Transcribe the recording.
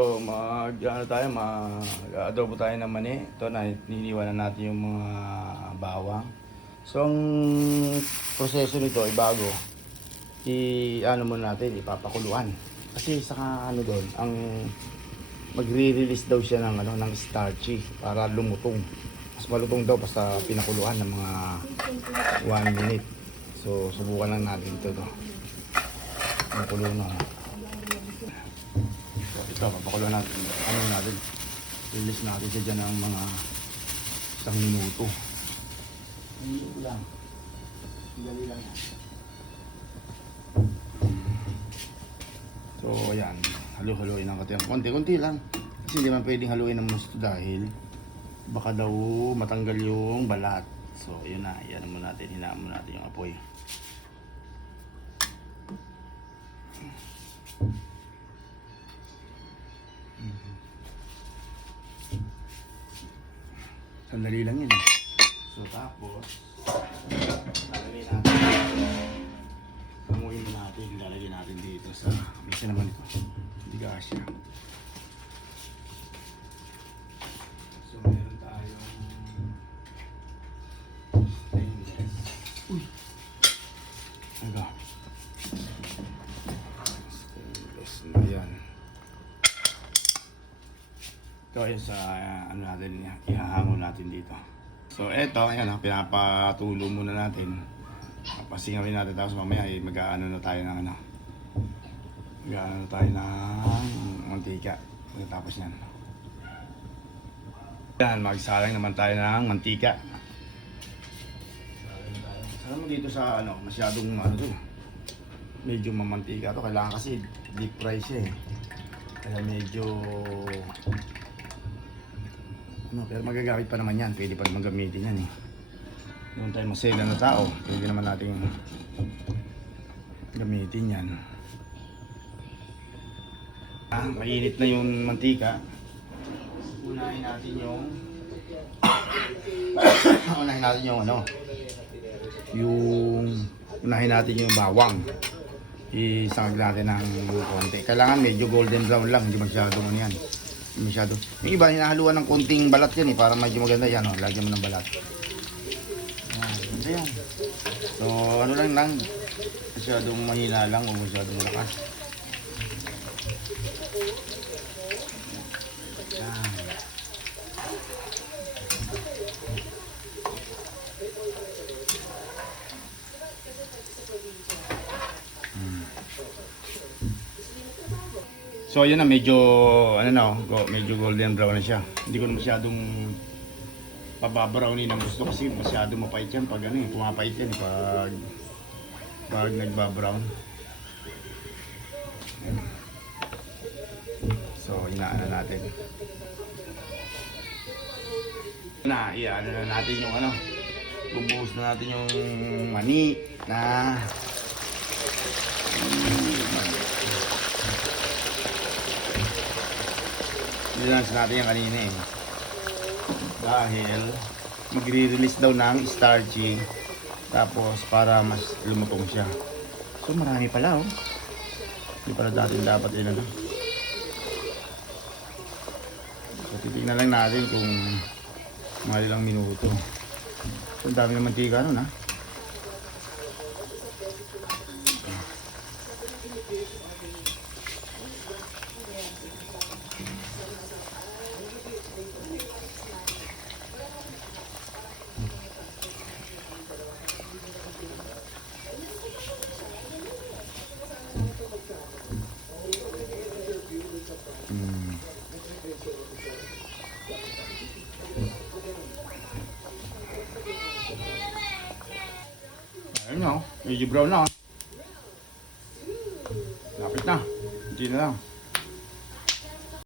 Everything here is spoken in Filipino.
So, mag-adobo tayo ng mani. Ito na, niniwanan natin yung mga bawang. So, ang proseso nito ay bago. I-ano muna natin, ipapakuluan. Kasi sa ano doon, ang magre-release daw siya ng ng starchy para lumutong. Mas malutong daw basta pinakuluan ng mga 1 minute. So, subukan lang natin ito. Makulo na. Ito, papakuluan natin. Release natin siya dyan ng mga 1 minuto. Minuto lang. Dali lang yan. So, ayan. Halu-haluin ang katiyang. Konti-konti lang. Kasi hindi man pwedeng haluin ng gusto dahil baka daw matanggal yung balat. So, yun na. Yan mo natin. Hinaan mo natin yung apoy. Sandali lang yun. So, tapos lalagay natin. Panguin natin. Lalagay natin dito sa misa naman ito. Hindi kasya. So, meron tayong stainless. Uy! Aga. Stainless na yan. Ito yung sa ano natin, ihahangon natin dito. So eto, ayan, pinapatulo muna natin. Pasingawin natin tapos mamaya mag-aano na tayo ng mag-aano na tayo ng mantika. Tapos yan. Yan, magsalang naman tayo ng mantika. Sana mo dito sa masyadong medyo mamantika to. Kailangan kasi deep fry siya eh. Kaya medyo pero magagamit pa naman yan. Pwede pa naman gamitin yan eh. Doon tayo masela na tao. Pwede naman natin gamitin yan. Mainit na yung mantika. Unahin natin yung unahin natin yung bawang. Isangag natin ng konti. Kailangan medyo golden brown lang. Hindi masyadong yan. Masyado. Yung iba, hinahaluan ng konting balat yan eh, para medyo maganda yan. Lagyan mo ng balat. Ganda yan. So, ano lang, masyadong mahina lang o masyadong malakas. Yan. So yun na, medyo medyo golden brown na siya. Hindi ko na masyadong pababrownin ang gusto kasi masyadong mapait yan pag pumapait yan pag nagbabrown. So inaano natin. Iano na natin yung bubuhos na natin yung mani na nilans natin yung kanina eh. Dahil magre-release daw ng starchy. Tapos para mas lumutong siya. So marami pala Hindi pala dapat yun So titignan lang natin kung mga ilang minuto. So ang dami ng mantika Ayun medyo brown na. Lapit na. Hindi na lang.